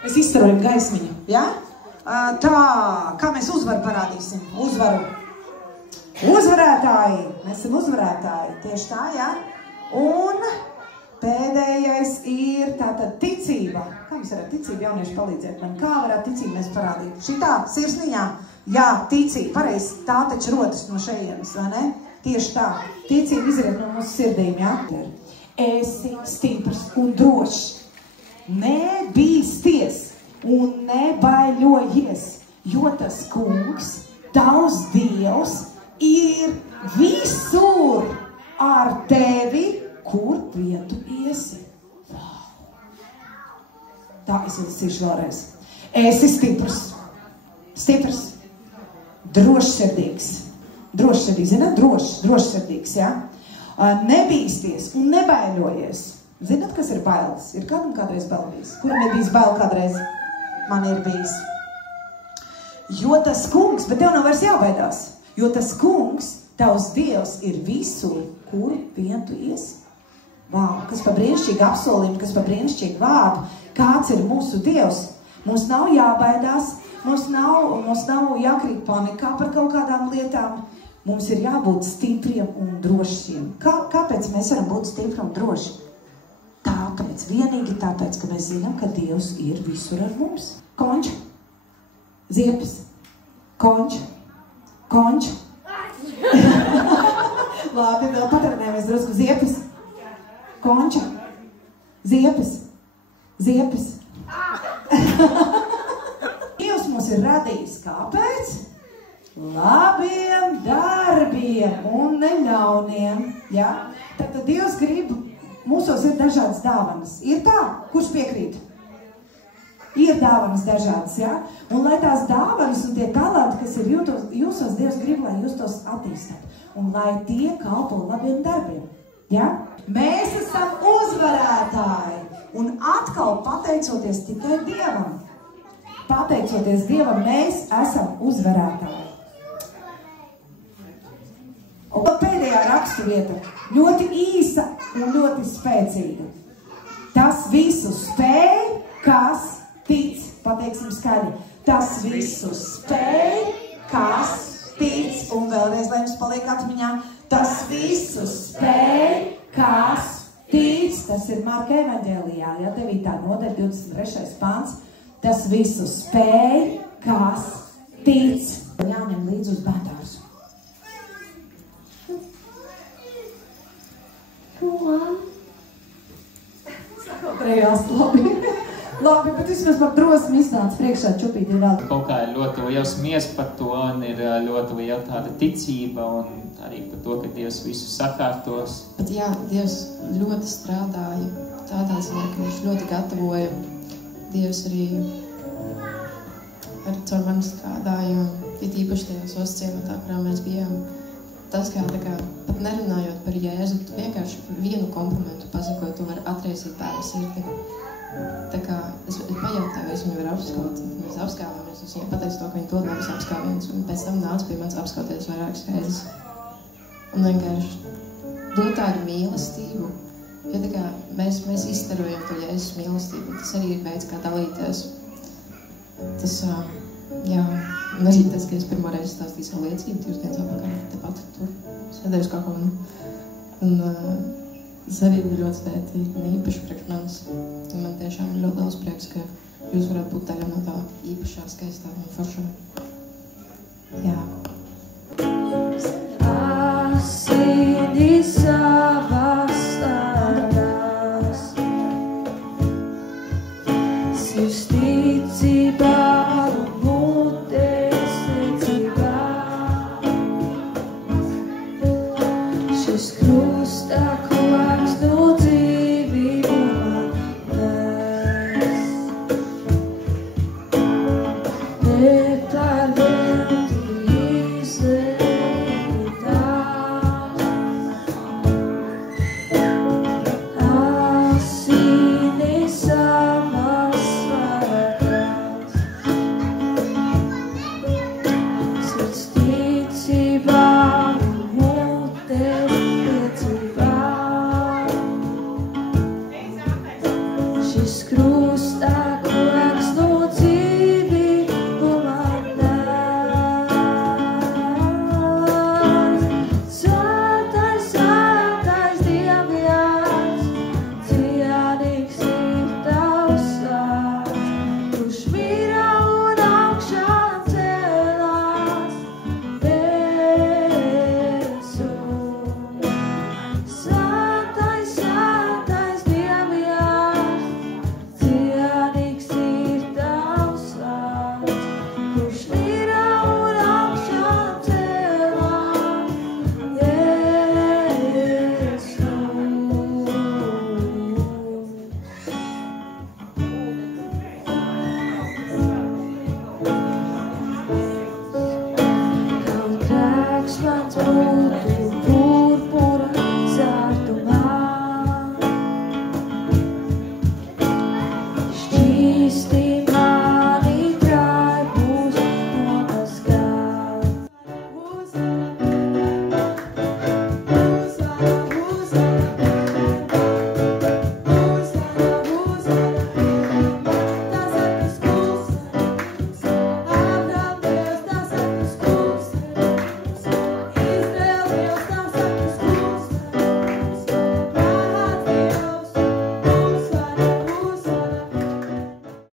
Mēs izstarojam gaismiņu, ja? Tā, kā mēs uzvaru parādīsim? Uzvaru. Uzvarētāji! Mēs esam uzvarētāji. Tieši tā, ja? Un pēdējais ir tātad ticība. Kā mēs varētu ticību jaunieši palīdzēt? Man kā varētu ticību mēs parādīt? Šitā, sirsniņā? Jā, ticība. Pareizi, tā taču rodas no šejienes, vai ne? Tieši tā. Ticība izriet no mūsu sirdīm, ja? Esi stiprs un drošs. Nebīsties un nebaiļojies, jo tas kungs, tavs Dievs, ir visur ar tevi, kur vietu iesi. Tā es izsīšu vēlreiz. Esi stiprs, drošsirdīgs. Drošsirdīgs, zināt? Drošsirdīgs, ja? Nebīsties un nebaiļojies. Zināt, kas ir bailes? Ir kādam kādreiz bail bijis? Kuram ir bijis bail kādreiz? Man ir bijis. Jo tas kungs, bet tev nav vairs jābaidās, jo tas kungs, tavs Dievs, ir visur, kur vien tu iesi. Vau, kas pa brīnišķīgu apsolījumu, kas pa brīnišķīgu vārdu, kāds ir mūsu Dievs. Mums nav jābaidās, mums nav jākrīt panikā par kaut kādām lietām. Mums ir jābūt stipriem un drošiem. Kāpēc mēs varam būt stipri un droši? Vienīgi tāpēc, ka mēs zinām, ka Dievs ir visur ar mums. Konč, ziepes, konč. Labi, vēl patrenējamies drusku. Ziepes, konča, ziepes. Dievs mūs ir radījis. Kāpēc? Labiem darbiem un neļauniem. Ja? Tātad Dievs grib. Mūsos ir dažādas dāvanas. Ir tā? Kurš piekrīt? Ir dāvanas dažādas, ja? Un lai tās dāvanas un tie talanti, kas ir jūsos, Dievs grib, lai jūs tos attīstāt. Un lai tie kalpo labiem darbiem, ja? Mēs esam uzvarētāji. Un atkal pateicoties tikai Dievam. Pateicoties Dievam, mēs esam uzvarētāji. Un pēdējā rakstu vieta ļoti īsa un ļoti spēcīga. Tas visu spēj, kas tic, pateiksim skaļi. Tas visu spēj, kas tic, un vēlreiz, lai jums paliek atmiņā. Tas visu spēj, kas tic, tas ir Marka evaņģēlijā, ja 9. nodaļa, 23. pants. Tas visu spēj, kas tic. Jāņem līdz uz bētārs. Sakotrējās, labi, bet vismaz par drosmi iznāc priekšā čupīt ir vēl. Kaut kā ir ļoti liels mies par to, un ir ļoti liela tāda ticība, un arī par to, ka Dievs visu sakārtos. Bet jā, Dievs ļoti strādāja tādā ziņā, ka viņš ļoti gatavoja. Dievs arī caur mani strādāja, it īpaši tajā sociālā, kurā mēs bijām. Tas, kā pat nerunājot par Jēzu, tu vienkārši vienu komplimentu pasakot, tu vari atriesīt bērnu sirdi. Tā kā es pajautāju, vai es viņu varu apskaut. Mēs apskāvāmies, es viņai pateicu to, ka viņi dod labas apskāvienus, un pēc tam nāca pie manis apskauties vairākas reizes. Un vienkārši dot tādu mīlestību, jo tā kā mēs izstarojam to Jēzus mīlestību, tas arī ir veids, kā dalīties. Tas, jā, un arī tas, ka es pirmo reizi stāstīju savu liecību, 2 dienas apakā, tepat tur sēdēju uz kaut ko. Un tas arī bija ļoti svētīgi un īpaši priekš manis. Un man tiešām ir ļoti liels prieks, ka jūs varat būt daļa no tā īpašā, skaistā un foršā. Jā. atmodu.